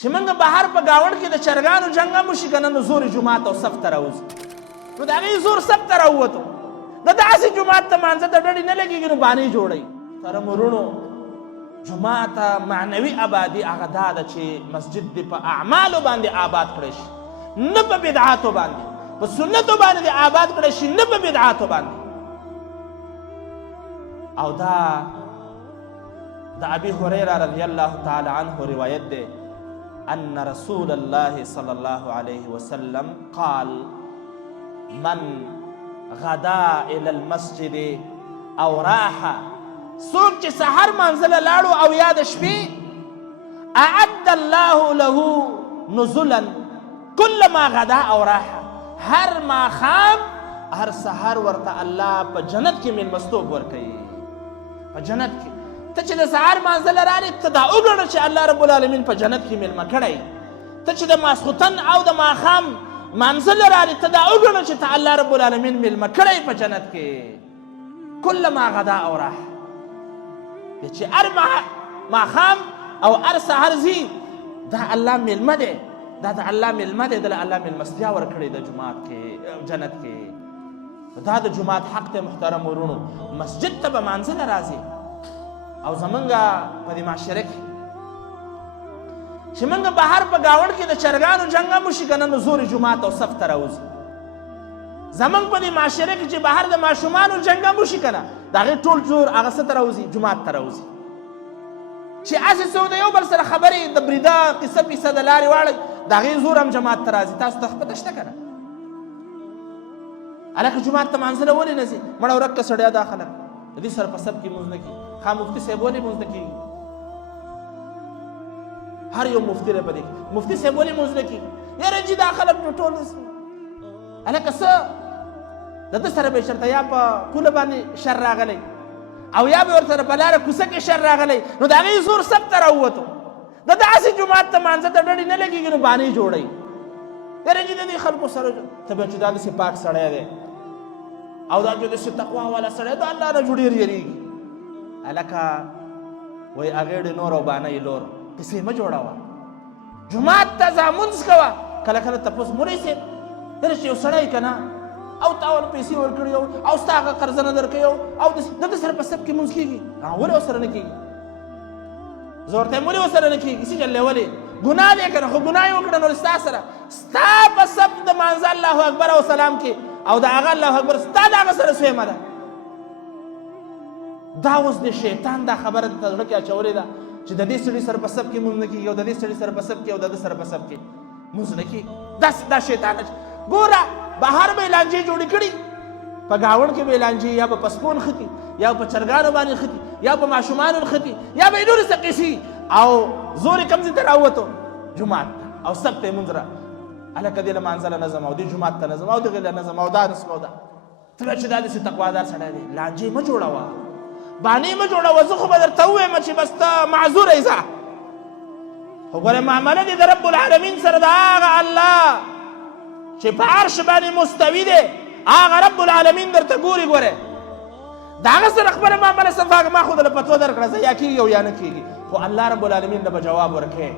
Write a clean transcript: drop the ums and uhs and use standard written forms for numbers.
چې موږ بهر په ګاونډ کې د چرګانو جنګ هم وشي که نه نو زور جومات او صف ته راوځي نو د هغې زور صف ته راووتو د داسې جومات ته مانځه ته ډډې نه لګېږي نو بانې جوړوي سره مرونو جومات معنوي آبادي هغه دا ده چې مسجد دې په اعمالو باندې آباد کړی شي نه په بدعاتو باندې په سنتو باندې دې آباد کړی شي نه په بدعاتو باندې او دا د ابي هريره رضی الله تعالی عنه روایت ده ان رسول الله صلى الله عليه وسلم قال من غدا الى المسجد او راح څوک چې سحر منزله لاړو او یا د شپې اعد الله له نزلا كلما غدا او راح هر ماښام هر سحر ورته الله په جنت کې مېلمستوب ورکوي په جنت کې ته چې د سحر منزله رالې ته دا وګڼه چې الله رب العالمین په جنت کې مېلمه کړی ته چې د ماسخوتن او د ماښام منزله رالې ته دا وګڼه چې ته الله رب العالمین مېلمه کړی په جنت کې کلما غدا او راح چې هر ماښام او هر سحر ځي دا الله مېلمه دی دا د الله مېلمه دی دله الله مېلمستیا ورکړې د جومات کې جنت کې دا د جومات حق دی محترم ورونو مسجد ته به مانځله راځي او زمونږ په دې معاشره کې چې موږ بهر په ګاونډ کې د چرګانو جنګ هم وشي که نه نو زور جومات او صف ته راوځي زمونږ په دې معاشره کې چې بهر د ماشومانو جنګ هم وشي که نه د هغې ټول زور هغه څه ته راوځي جومات ته راوځي چې هسې څوک د یو بل سره خبرې د بریده قصه پیسه د لارې واړئ د هغې زور هم جماعت ته راځي تاسو ته پته شته که نه هلکه جومات ته مانځله ولې نه ځي مړه ورکه سړیا دا خلک د دې سره په سب کې مونځ نه کېږي خا مفتي صاحب ولې مونځ نه کېږي هر یو مفتي دی په دې کې مفتي صاحب ولې مونځ نه کېږي یاره جي دا خلک نو ټول هلکه څه د ده سره به چېرته یا په پوله باندې شر راغلی او یا به ورسره په لاره کوڅه کې شر راغلی نو د هغې زور سب ته راووتو د داسې جومات ته مانځه ته ډډې نه لګېږي نو بانې جوړوي یاره جي د دې خلکو سره ته به چې دا داسې پاک سړی دی او دا چې داسې تقوا والا سړی د الله نه ډېر یېرېږي هلکه وایي هغې ډې نور او بانه یې لور کیسې مه جوړوه جومات ته ځه مونځ کوه کله کله تپوس مورې صاحب یاره چې یو سړی که نه او تا ول پیسې ورکړي او ستا هغه قرضه نه درکوي او د ده سره په سب کې مونځ کېږي ولې ورسره نه کېږي زه ورته یم ولې ورسره نه کېږي څه چل دی ولې ګناه دی که نه خو ګناه یې وکړه نو ستا سره ستا په سب د مانځه الله اکبر او سلام کې او د هغه الله اکبر ستا د هغه سره سویمه ده دا اوس د شیطان دا خبره د زړه کې اچولې ده چې د دې سړي سره په سب کې مونځ نه کېږي او د دې سړي سره په سب کې او د ده سره په سب کې مونځ نه کېږي دا شیطان ګوره بهر به لانجې جوړې کړي په ګاونډ کې به لانجې یا به پسپون ختي یا په چرګانو باندې ختي یا په ماشومانو ختي یا به یې نورې څه قیسې او زور یې کوم ځای ته راووتو جومات ته او سب ته یې مونځ را هلکه دې له مانځه نه ځم او دې جومات ته نه ځم او دغې له نه ځم او دا نسم او دا ته به چې دا داسې تقوادار سړی دی لانجې مه جوړوه بانې مه جوړوه زه خو به درته ووایم چې بس ته معذوره یې ځه خو ګوره معامله دې د رب العالمین سره د هغه الله چې په عرش باندې مستوي دی هغه رب العالمین درته ګوري ګوره د هغه سره خپله معامله صفا ما خو دله فتوا درکړه زه یا کېږي او یا نه کېږي خو الله رب العالمین له به جواب ورکوي